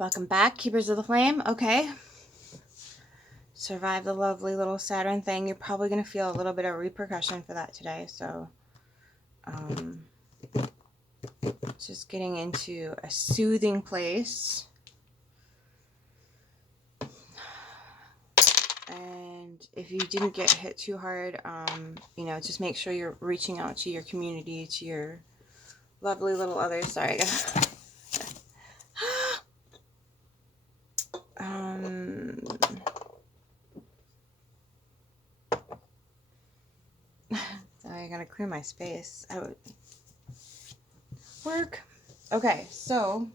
Welcome back, Keepers of the Flame. Okay. Survive the lovely little Saturn thing. You're probably going to feel a little bit of repercussion for that today. So, just getting into a soothing place. And if you didn't get hit too hard, just make sure you're reaching out to your community, to your lovely little others. Sorry. Sorry, I gotta clear my space. I would work. Okay, so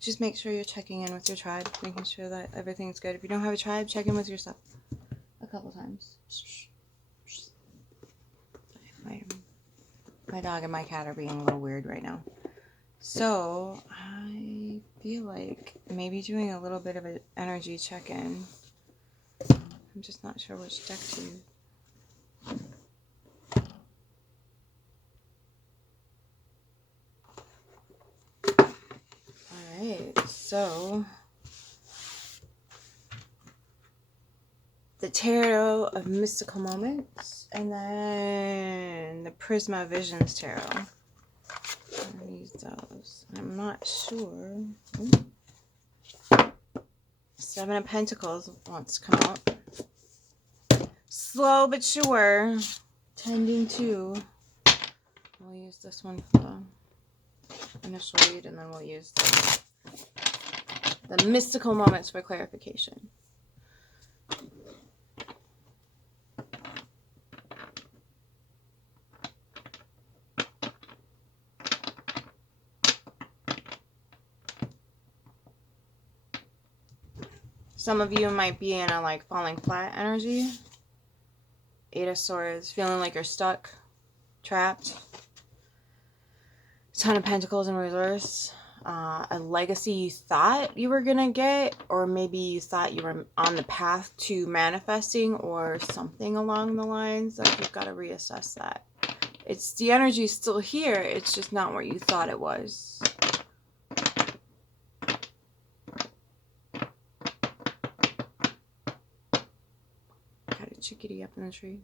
just make sure you're checking in with your tribe, making sure that everything's good. If you don't have a tribe, check in with yourself a couple times. My dog and my cat are being a little weird right now. So I feel like maybe doing a little bit of an energy check-in. I'm just not sure which deck to use. Alright, so the Tarot of Mystical Moments, and then the Prisma Visions Tarot. I'm gonna use those. I'm not sure. Ooh. Seven of Pentacles wants to come out. Slow but sure. Tending to. We'll use this one for the initial read, and then we'll use the Mystical Moments for clarification. Some of you might be in a falling flat energy. Eight of Swords, feeling like you're stuck, trapped. Ton of Pentacles in reverse. A legacy you thought you were gonna get, or maybe you thought you were on the path to manifesting, or something along the lines. You've got to reassess that. It's the energy's still here. It's just not what you thought it was. Chickadee up in the tree.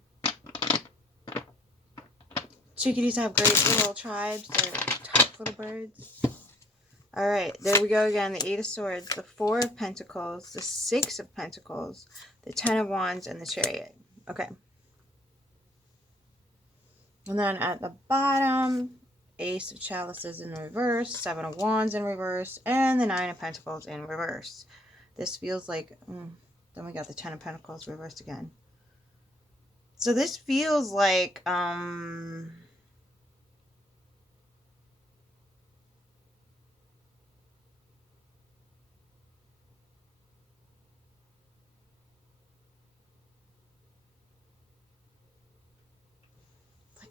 Chickadees have great little tribes. They're tough little birds. Alright, there we go again. The Eight of Swords, the Four of Pentacles, the Six of Pentacles, the Ten of Wands, and the Chariot. Okay. And then at the bottom, Ace of Chalices in reverse, Seven of Wands in reverse, and the Nine of Pentacles in reverse. This feels like... then we got the Ten of Pentacles reversed again. So this feels like, like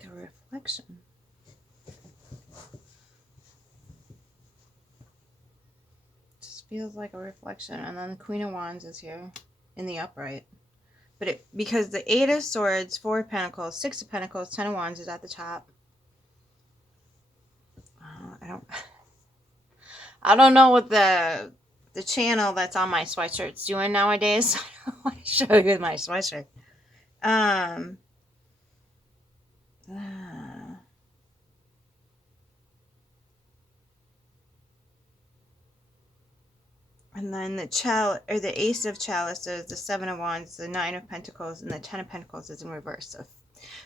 a reflection. Just feels like a reflection. And then the Queen of Wands is here in the upright. But because the Eight of Swords, Four of Pentacles, Six of Pentacles, Ten of Wands is at the top. I don't know what the channel that's on my sweatshirt's doing nowadays. I don't want to show you my sweatshirt. And then the Ace of Chalices, the Seven of Wands, the Nine of Pentacles, and the Ten of Pentacles is in reverse. So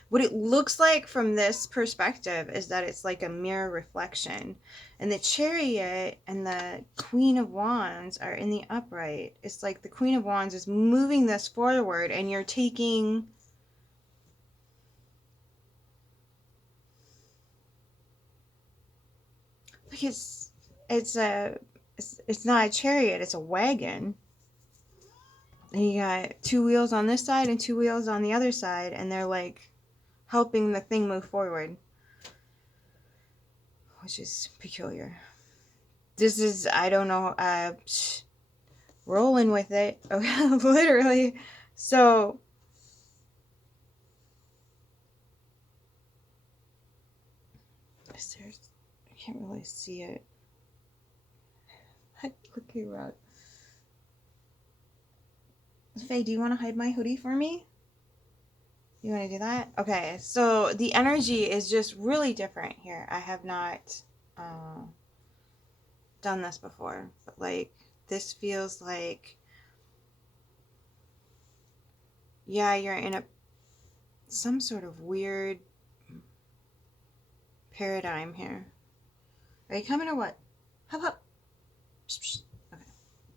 what it looks like from this perspective is that it's like a mirror reflection. And the Chariot and the Queen of Wands are in the upright. It's like the Queen of Wands is moving this forward, and you're taking... Like it's not a chariot, it's a wagon. And you got two wheels on this side and two wheels on the other side, and they're like helping the thing move forward. Which is peculiar. This is, I don't know, rolling with it. Okay, literally. So is there can't really see it. Looking around. Faye, do you want to hide my hoodie for me? You want to do that? Okay, so the energy is just really different here. I have not done this before, but like this feels like, yeah, you're in some sort of weird paradigm here. Are you coming or what? Hop, hop. Okay.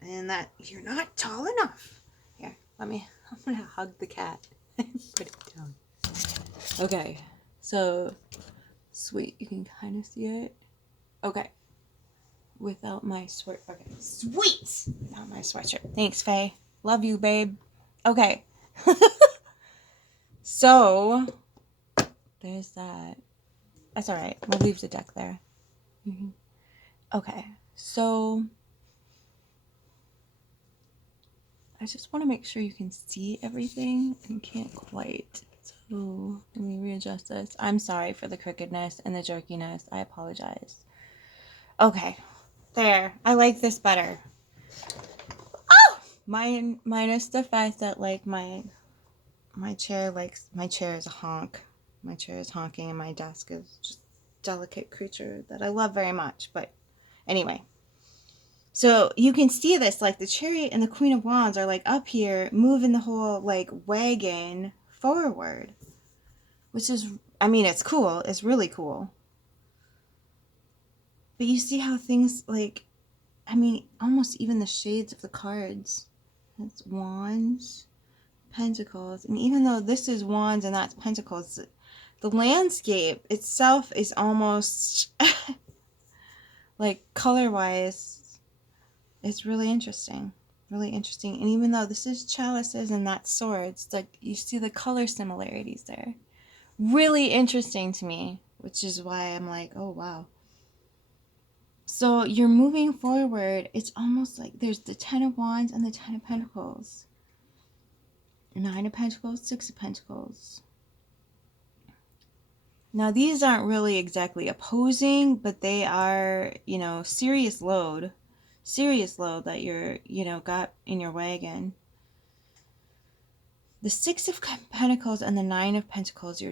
And that, you're not tall enough. Here, I'm gonna hug the cat and put it down. Okay, so sweet, you can kind of see it. Okay. Without my sweat. Okay, sweet! Without my sweatshirt. Thanks, Faye. Love you, babe. Okay. So, there's that. That's alright. We'll leave the deck there. Mm-hmm. Okay, so I just want to make sure you can see everything and can't quite. So let me readjust this. I'm sorry for the crookedness and the jerkiness. I apologize. Okay, there. I like this better. Oh! Minus the fact that like my chair is a honk. My chair is honking and my desk is just a delicate creature that I love very much. But anyway. So you can see this, like the Chariot and the Queen of Wands are like up here moving the whole like wagon forward, which is, I mean, it's cool. It's really cool. But you see how things like, I mean, almost even the shades of the cards. It's Wands, Pentacles. And even though this is Wands and that's Pentacles, the landscape itself is almost like color-wise, it's really interesting. Really interesting. And even though this is chalices and that's swords, like you see the color similarities there. Really interesting to me, which is why I'm like, oh wow. So you're moving forward. It's almost like there's the 10 of Wands and the 10 of Pentacles. 9 of Pentacles, 6 of Pentacles. Now these aren't really exactly opposing, but they are, you know, serious load that you're, you know, got in your wagon. The 6 of Pentacles and the 9 of Pentacles,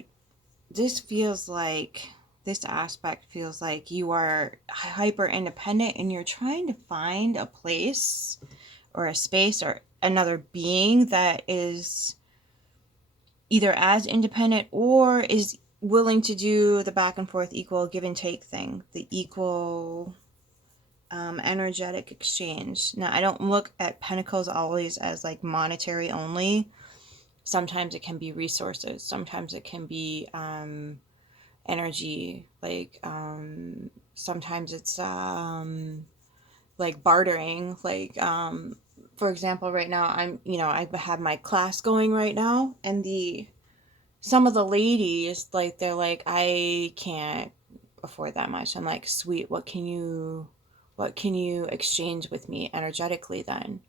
this aspect feels like you are hyper independent and you're trying to find a place or a space or another being that is either as independent or is willing to do the back and forth equal give and take thing, the equal energetic exchange. Now, I don't look at Pentacles always as like monetary only. Sometimes it can be resources. Sometimes it can be energy. Like sometimes it's like bartering. Like for example, right now I have my class going right now, and some of the ladies, like, they're like, I can't afford that much. I'm like, sweet, what can you exchange with me energetically then?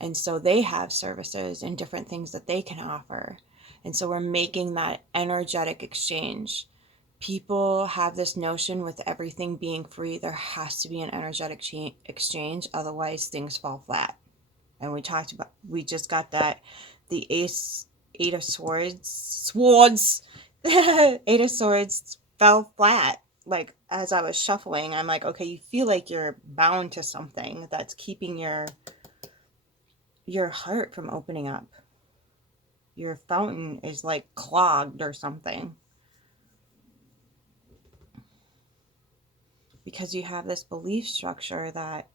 And so they have services and different things that they can offer. And so we're making that energetic exchange. People have this notion with everything being free, there has to be an energetic exchange, otherwise things fall flat. And we just got that, the Eight of Swords, Eight of Swords fell flat. Like, as I was shuffling, I'm like, okay, you feel like you're bound to something that's keeping your heart from opening up. Your fountain is like clogged or something. Because you have this belief structure that,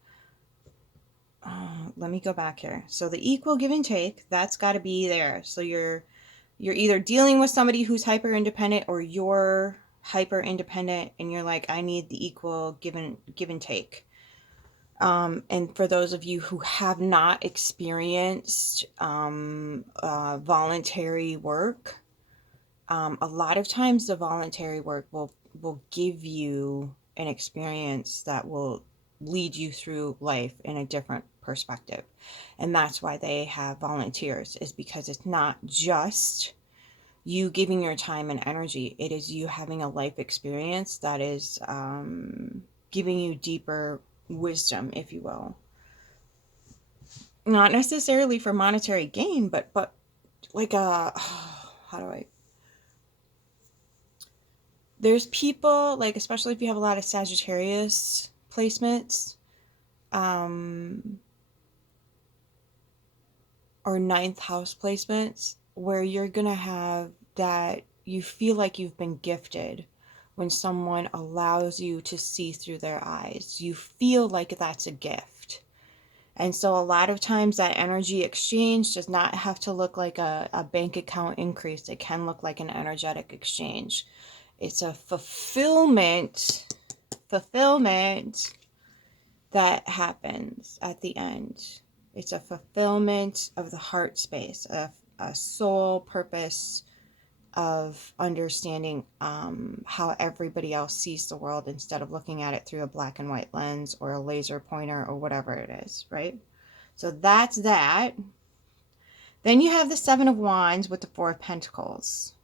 let me go back here. So the equal give and take, that's got to be there. So you're either dealing with somebody who's hyper independent or you're hyper independent and you're like, I need the equal give and take. And for those of you who have not experienced voluntary work, a lot of times the voluntary work will give you an experience that will lead you through life in a different perspective. And that's why they have volunteers, is because it's not just you giving your time and energy. It is you having a life experience that is giving you deeper wisdom, if you will. Not necessarily for monetary gain, but like a how do I? There's people, like, especially if you have a lot of Sagittarius placements, or ninth house placements, where you're gonna have that you feel like you've been gifted when someone allows you to see through their eyes. You feel like that's a gift. And so a lot of times that energy exchange does not have to look like a bank account increase. It can look like an energetic exchange. It's a fulfillment that happens at the end. It's a fulfillment of the heart space, a soul purpose of understanding how everybody else sees the world instead of looking at it through a black and white lens or a laser pointer or whatever it is, right? So that's that. Then you have the Seven of Wands with the Four of Pentacles.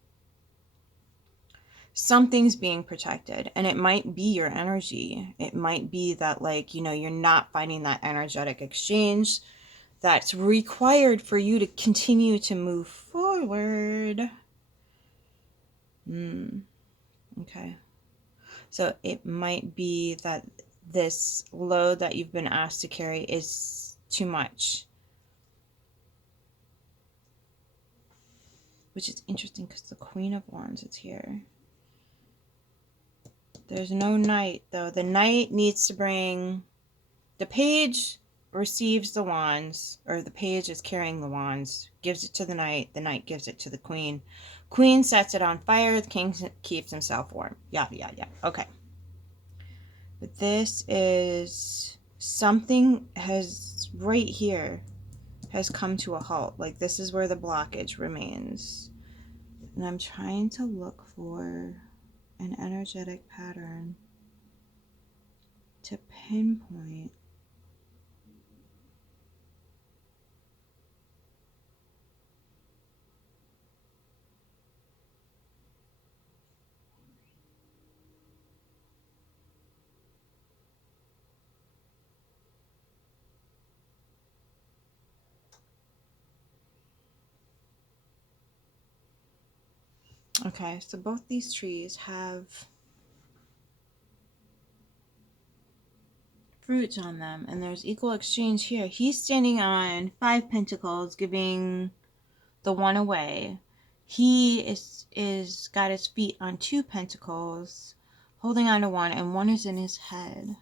Something's being protected, and it might be your energy. It might be that, like, you're not finding that energetic exchange that's required for you to continue to move forward. Okay. So it might be that this load that you've been asked to carry is too much. Which is interesting because the Queen of Wands is here. There's no Knight, though. The Knight needs to bring... The Page receives the wands, or the Page is carrying the wands, gives it to the Knight gives it to the Queen. Queen sets it on fire, the King keeps himself warm. Yada, yada, yada. Okay. But this is... Something has, right here, has come to a halt. Like, this is where the blockage remains. And I'm trying to look for an energetic pattern to pinpoint. Okay, so both these trees have fruits on them, and there's equal exchange here. He's standing on 5 pentacles, giving the one away. He is got his feet on 2 pentacles, holding on to one, and one is in his head.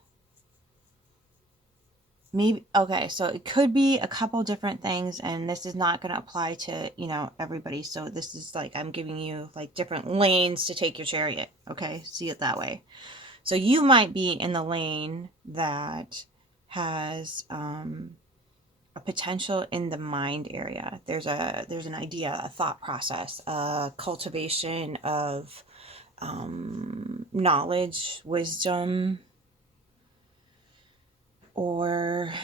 Maybe, okay, so it could be a couple different things, and this is not going to apply to, everybody. So this is like, I'm giving you like different lanes to take your chariot. Okay, see it that way. So you might be in the lane that has a potential in the mind area. There's an idea, a thought process, a cultivation of knowledge, wisdom, or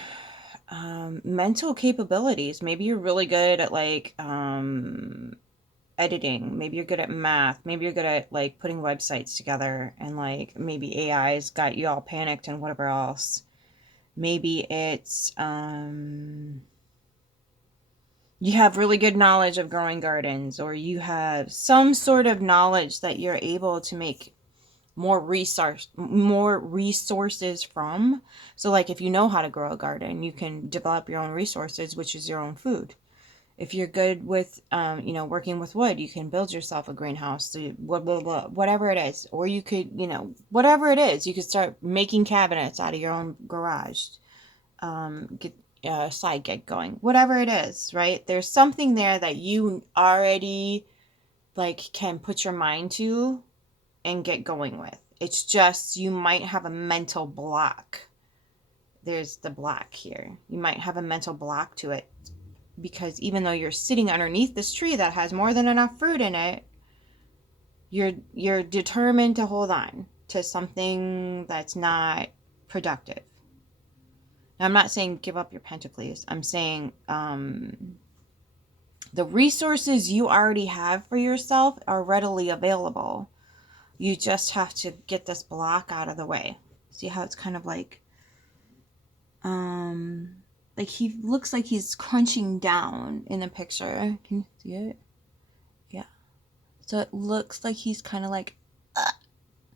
mental capabilities. Maybe you're really good at like editing. Maybe you're good at math. Maybe you're good at like putting websites together, and like maybe AI's got you all panicked and whatever else. Maybe it's you have really good knowledge of growing gardens, or you have some sort of knowledge that you're able to make more resources from. So like if you know how to grow a garden, you can develop your own resources, which is your own food. If you're good with working with wood, you can build yourself a greenhouse, so blah, blah, blah, whatever it is. Or you could, whatever it is, you could start making cabinets out of your own garage. Get a side gig going, whatever it is, right? There's something there that you already like can put your mind to and get going with. It's just you might have a mental block. There's the block here. You might have a mental block to it because even though you're sitting underneath this tree that has more than enough fruit in it, you're determined to hold on to something that's not productive. Now, I'm not saying give up your pentacles. I'm saying The resources you already have for yourself are readily available. You just have to get this block out of the way. See how it's kind of like he looks like he's crunching down in the picture. Can you see it? Yeah. So it looks like he's kind of like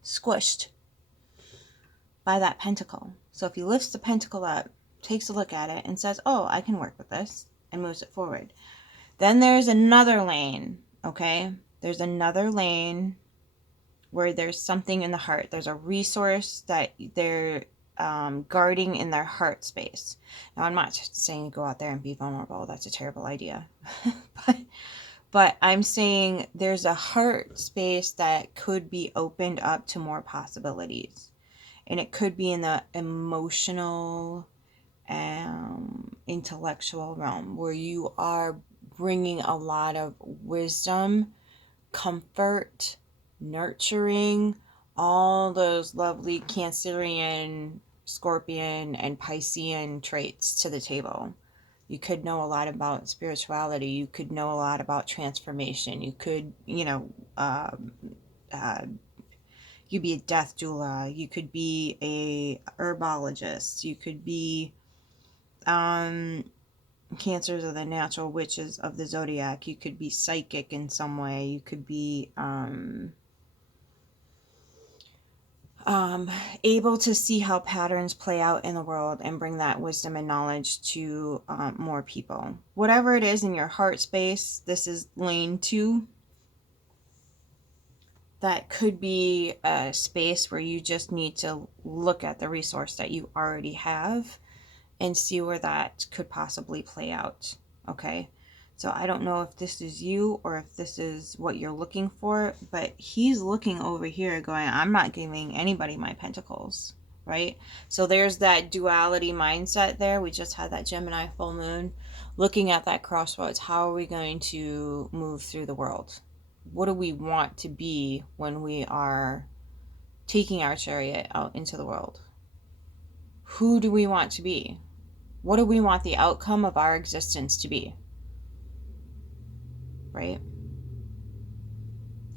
squished by that pentacle. So if he lifts the pentacle up, takes a look at it, and says, oh, I can work with this, and moves it forward. Then there's another lane, okay? There's another lane where there's something in the heart. There's a resource that they're guarding in their heart space. Now, I'm not saying go out there and be vulnerable. That's a terrible idea. but I'm saying there's a heart space that could be opened up to more possibilities. And it could be in the emotional, intellectual realm where you are bringing a lot of wisdom, comfort, nurturing, all those lovely Cancerian, Scorpion, and Piscean traits to the table. You could know a lot about spirituality. You could know a lot about transformation. You could, you'd be a death doula. You could be a herbologist. You could be Cancers are the natural witches of the zodiac. You could be psychic in some way. You could be able to see how patterns play out in the world and bring that wisdom and knowledge to more people. Whatever it is in your heart space, this is lane 2. That could be a space where you just need to look at the resource that you already have and see where that could possibly play out. Okay? So I don't know if this is you or if this is what you're looking for, but he's looking over here going, I'm not giving anybody my pentacles, right? So there's that duality mindset there. We just had that Gemini full moon looking at that crossroads. How are we going to move through the world? What do we want to be when we are taking our chariot out into the world? Who do we want to be? What do we want the outcome of our existence to be? Right?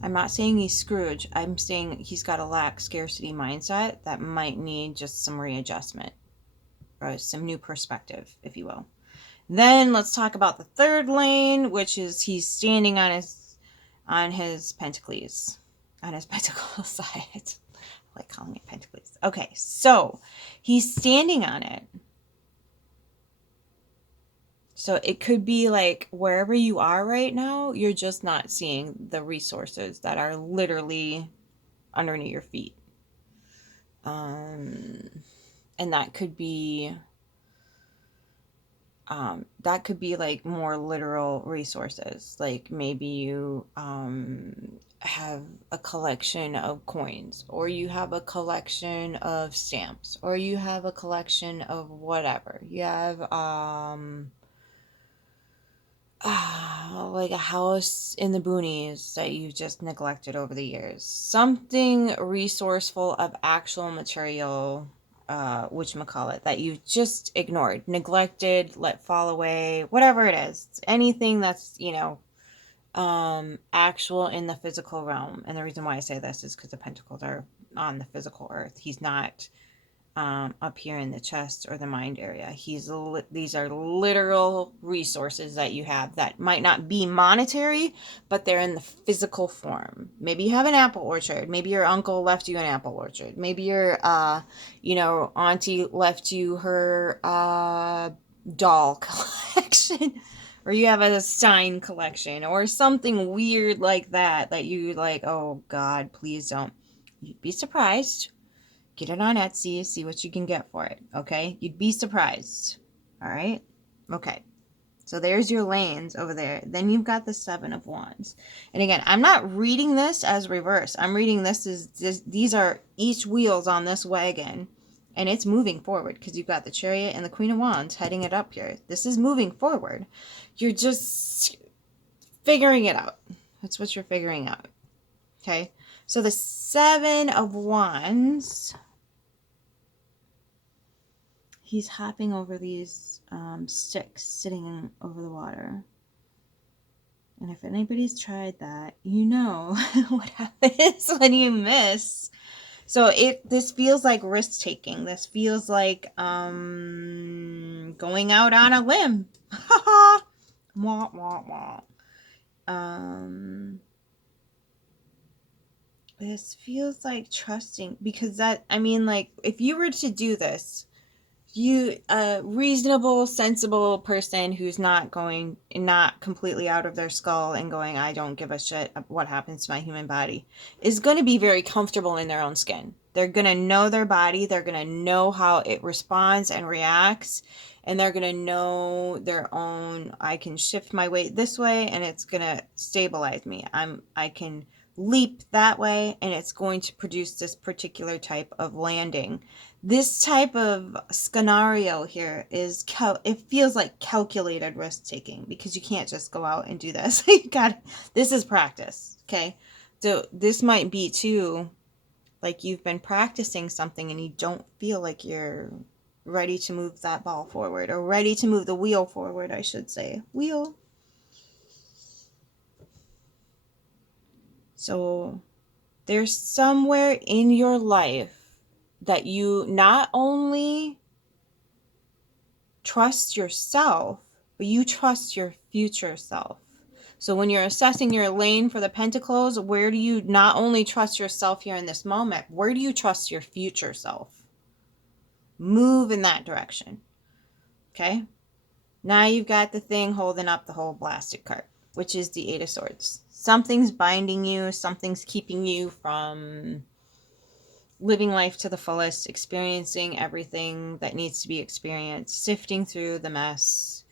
I'm not saying he's Scrooge. I'm saying he's got a lack scarcity mindset that might need just some readjustment or some new perspective, if you will. Then let's talk about the third lane, which is he's standing on his pentacles, on his pentacle side. I like calling it pentacles. Okay, so he's standing on it. So it could be like wherever you are right now, you're just not seeing the resources that are literally underneath your feet. And that could be like more literal resources. Like maybe you have a collection of coins, or you have a collection of stamps, or you have a collection of whatever. You have like a house in the boonies that you've just neglected over the years. Something resourceful of actual material, whatchamacallit, that you've just ignored, neglected, let fall away, whatever it is. It's anything that's, actual in the physical realm. And the reason why I say this is because the pentacles are on the physical earth. He's not up here in the chest or the mind area. These are literal resources that you have that might not be monetary, but they're in the physical form. Maybe you have an apple orchard. Maybe your uncle left you an apple orchard. Maybe your auntie left you her doll collection. Or you have a sign collection or something weird like that you like, oh God, please don't. You'd be surprised. Get it on Etsy, see what you can get for it, okay? You'd be surprised, all right? Okay, so there's your lanes over there. Then you've got the 7 of Wands. And again, I'm not reading this as reverse. I'm reading this as these are each wheels on this wagon, and it's moving forward because you've got the Chariot and the Queen of Wands heading it up here. This is moving forward. You're just figuring it out. That's what you're figuring out, okay? So the 7 of Wands... he's hopping over these sticks sitting over the water. And if anybody's tried that, you know what happens when you miss. So this feels like risk taking. This feels like going out on a limb. Wah wah wah. This feels like trusting, because that, I mean, like, if you were to do this, you, a reasonable, sensible person who's not completely out of their skull and going, I don't give a shit what happens to my human body, is going to be very comfortable in their own skin. They're going to know their body. They're going to know how it responds and reacts. And they're going to know their own, I can shift my weight this way and it's going to stabilize me. I can leap that way and it's going to produce this particular type of landing. This type of scenario here is, it feels like calculated risk taking, because you can't just go out and do this. This is practice, okay? So this might be too, like you've been practicing something and you don't feel like you're ready to move that ball forward, or ready to move the wheel forward, I should say. Wheel. So there's somewhere in your life that you not only trust yourself, but you trust your future self. So when you're assessing your lane for the Pentacles, where do you not only trust yourself here in this moment, where do you trust your future self? Move in that direction. Okay? Now you've got the thing holding up the whole blasted card, which is the Eight of Swords. Something's binding you, something's keeping you from living life to the fullest, experiencing everything that needs to be experienced, sifting through the mess.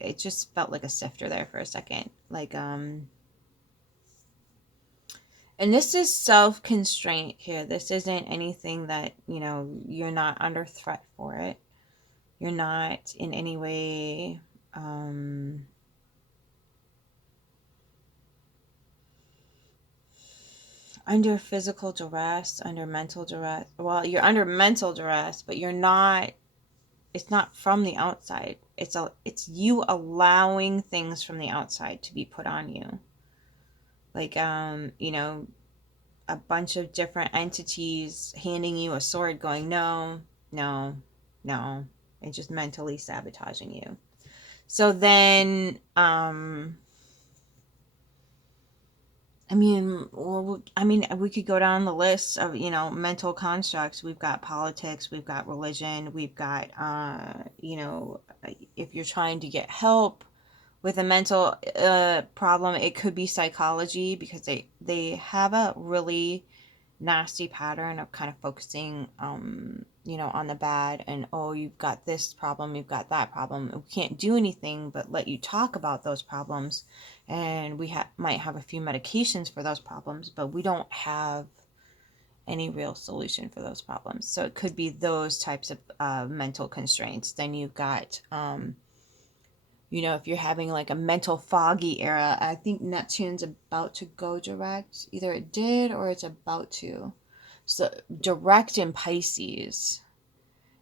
It just felt like a sifter there for a second. Like, and this is self-constraint here. This isn't anything that, you're not under threat for it. You're not in any way, under physical duress, under mental duress. Well, you're under mental duress, but you're not, it's not from the outside. It's you allowing things from the outside to be put on you. Like, a bunch of different entities handing you a sword going, no, no, no, and just mentally sabotaging you. So then, we could go down the list of, mental constructs. We've got politics, we've got religion, we've got, if you're trying to get help with a mental problem, it could be psychology, because they have a really nasty pattern of kind of focusing, on the bad, and, oh, you've got this problem, you've got that problem. We can't do anything but let you talk about those problems, and we might have a few medications for those problems, but we don't have any real solution for those problems. So it could be those types of mental constraints. Then you've got, if you're having like a mental foggy era, I think Neptune's about to go direct. Either it did or it's about to. So direct in Pisces.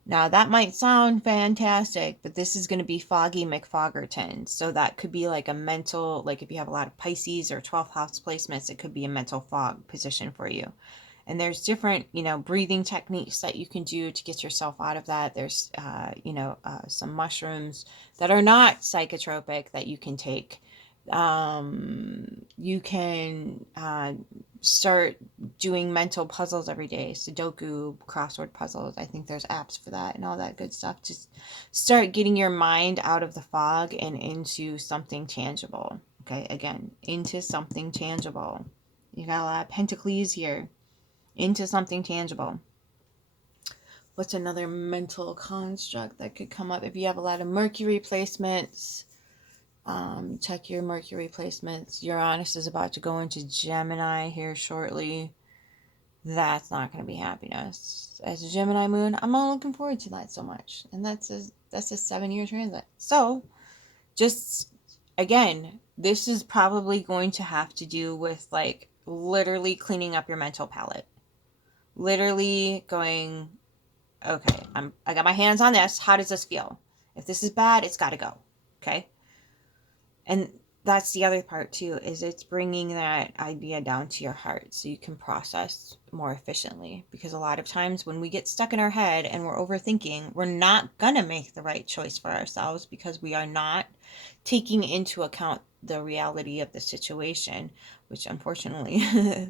Now that might sound fantastic, but this is going to be foggy McFoggerton. So that could be like a mental, like if you have a lot of Pisces or 12th house placements, it could be a mental fog position for you. And there's different, breathing techniques that you can do to get yourself out of that. There's, some mushrooms that are not psychotropic that you can take. You can start doing mental puzzles every day, Sudoku, crossword puzzles. I think there's apps for that and all that good stuff. Just start getting your mind out of the fog and into something tangible. Okay, again, into something tangible. You got a lot of Pentacles here. Into something tangible. What's another mental construct that could come up? If you have a lot of Mercury placements, check your Mercury placements. Uranus is about to go into Gemini here shortly. That's not going to be happiness. As a Gemini moon, I'm not looking forward to that so much. And that's a 7-year transit. So, just, again, this is probably going to have to do with, like, literally cleaning up your mental palette. Literally going, okay, I got my hands on this. How does this feel? If this is bad, it's got to go. Okay? And that's the other part too, is it's bringing that idea down to your heart so you can process more efficiently. Because a lot of times when we get stuck in our head and we're overthinking, we're not gonna make the right choice for ourselves because we are not taking into account the reality of the situation, which unfortunately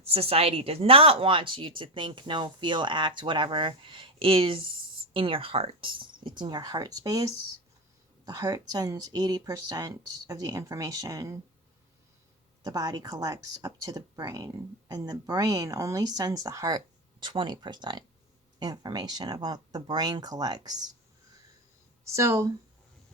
society does not want you to think, know, feel, act, whatever is in your heart. It's in your heart space. The heart sends 80% of the information the body collects up to the brain, and the brain only sends the heart 20% information of what the brain collects. So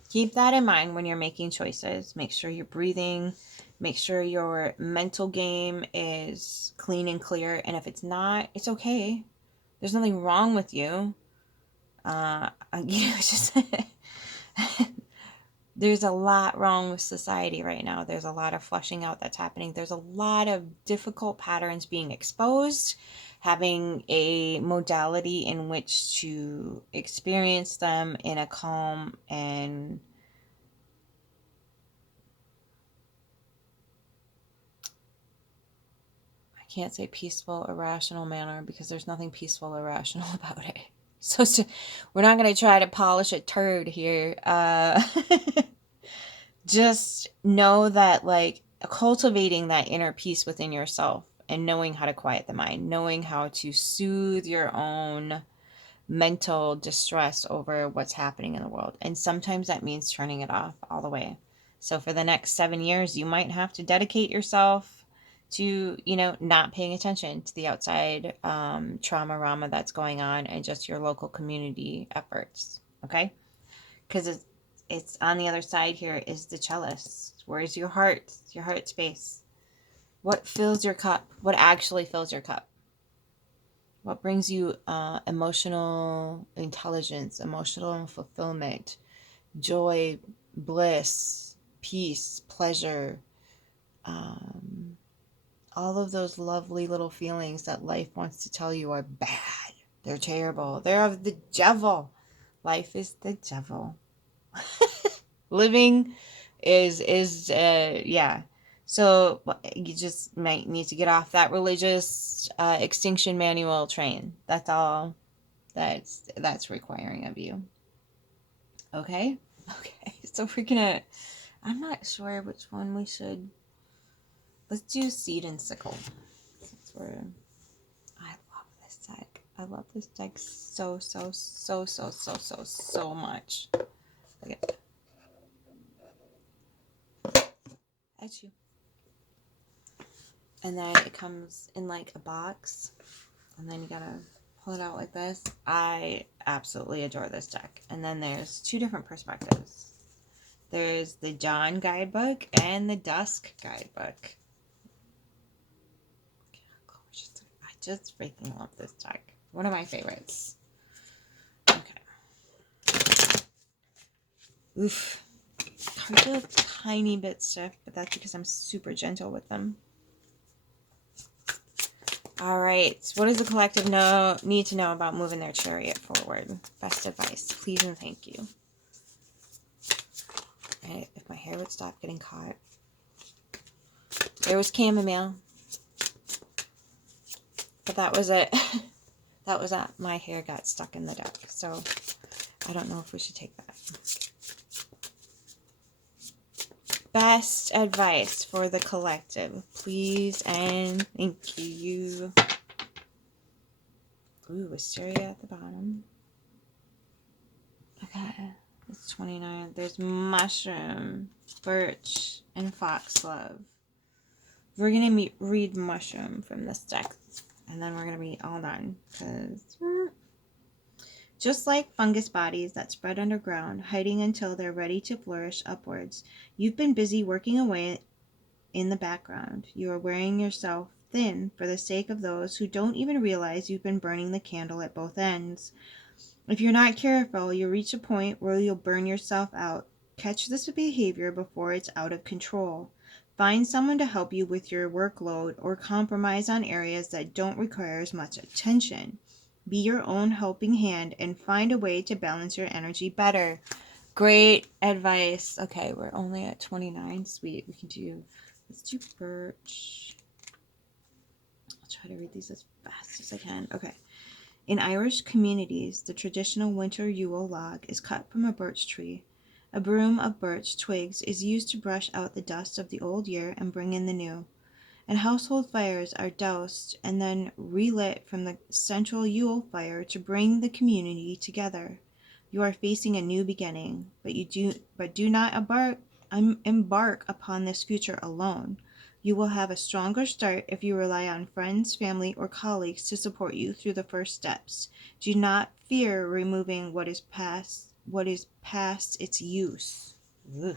keep that in mind when you're making choices. Make sure you're breathing. Make sure your mental game is clean and clear. And if it's not, it's okay. There's nothing wrong with you. Just there's a lot wrong with society right now. There's a lot of flushing out that's happening. There's a lot of difficult patterns being exposed. Having a modality in which to experience them in a calm and I can't say peaceful, irrational manner because there's nothing peaceful or rational about it. So we're not going to try to polish a turd here. Just know that, like, cultivating that inner peace within yourself and knowing how to quiet the mind, knowing how to soothe your own mental distress over what's happening in the world. And sometimes that means turning it off all the way. So for the next 7 years, you might have to dedicate yourself to, not paying attention to the outside trauma that's going on and just your local community efforts. Okay? Because it's on the other side here is the cellist. Where's your heart? Your heart space. What fills your cup? What actually fills your cup? What brings you emotional intelligence, emotional fulfillment, joy, bliss, peace, pleasure, all of those lovely little feelings that life wants to tell you are bad. They're terrible. They're of the devil. Life is the devil. Living is yeah. So you just might need to get off that religious extinction manual train. That's all that's requiring of you. Okay? Okay. So I'm not sure which one we should. Let's do seed and sickle. Since I love this deck. I love this deck so much. Look at that's you. And then it comes in like a box. And then you gotta pull it out like this. I absolutely adore this deck. And then there's two different perspectives. There's the Dawn guidebook and the Dusk guidebook. I just freaking love this deck. One of my favorites. Okay. Oof. Cards are a tiny bit stiff, but that's because I'm super gentle with them. All right. What does the collective need to know about moving their chariot forward? Best advice, please and thank you. And if my hair would stop getting caught. There was chamomile. But that was it. That was that. My hair got stuck in the deck. So I don't know if we should take that. Best advice for the collective, please and thank you. Ooh, wisteria at the bottom. Okay, it's 29. There's mushroom, birch, and foxglove. We're gonna read mushroom from this deck, and then we're gonna be all done. Because just like fungus bodies that spread underground, hiding until they're ready to flourish upwards, you've been busy working away in the background. You are wearing yourself thin for the sake of those who don't even realize you've been burning the candle at both ends. If you're not careful, you'll reach a point where you'll burn yourself out. Catch this behavior before it's out of control. Find someone to help you with your workload or compromise on areas that don't require as much attention. Be your own helping hand and find a way to balance your energy better. Great advice. Okay, we're only at 29. Sweet. We can do, let's do birch. I'll try to read these as fast as I can. Okay. In Irish communities, the traditional winter Yule log is cut from a birch tree. A broom of birch twigs is used to brush out the dust of the old year and bring in the new. And household fires are doused and then relit from the central Yule fire to bring the community together. You are facing a new beginning, but do not embark upon this future alone. You will have a stronger start if you rely on friends, family, or colleagues to support you through the first steps. Do not fear removing what is past its use. Ugh.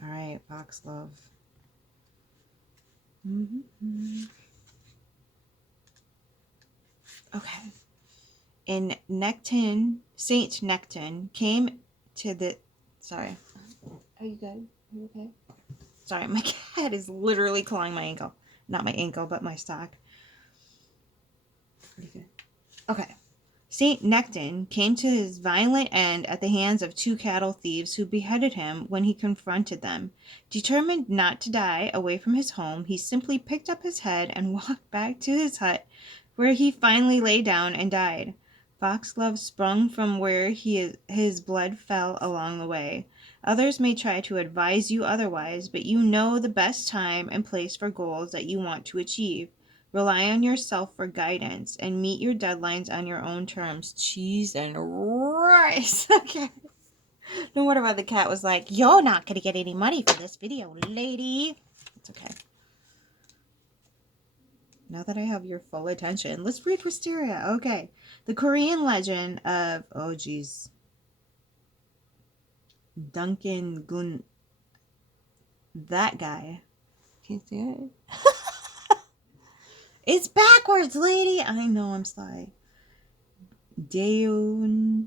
All right, Fox Love. Okay. In Necton, Saint Necton came to the. Sorry. Are you good? Are you okay? Sorry, my cat is literally clawing my ankle. Not my ankle, but my sock. Are you good? Okay. Saint Necton came to his violent end at the hands of 2 cattle thieves who beheaded him when he confronted them. Determined not to die away from his home, he simply picked up his head and walked back to his hut, where he finally lay down and died. Foxglove sprung from where his blood fell along the way. Others may try to advise you otherwise, but you know the best time and place for goals that you want to achieve. Rely on yourself for guidance and meet your deadlines on your own terms. Cheese and rice. Okay. No wonder why the cat was like, you're not going to get any money for this video, lady. It's okay. Now that I have your full attention, let's read Wisteria. Okay. The Korean legend of, oh geez, Duncan Gun. That guy. Can you see it? It's backwards, lady. I know, I'm sorry. Deun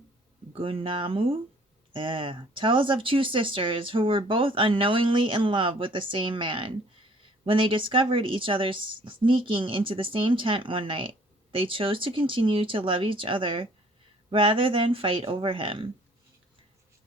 Gunamu tells of 2 sisters who were both unknowingly in love with the same man. When they discovered each other sneaking into the same tent one night, they chose to continue to love each other rather than fight over him.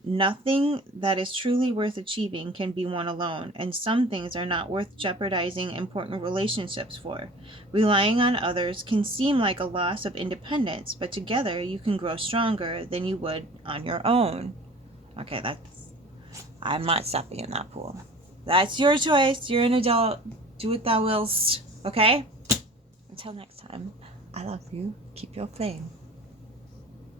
Nothing that is truly worth achieving can be won alone, and some things are not worth jeopardizing important relationships for. Relying on others can seem like a loss of independence, but together you can grow stronger than you would on your own. Okay, I'm not stepping in that pool. That's your choice. You're an adult. Do what thou willst. Okay? Until next time, I love you. Keep your flame.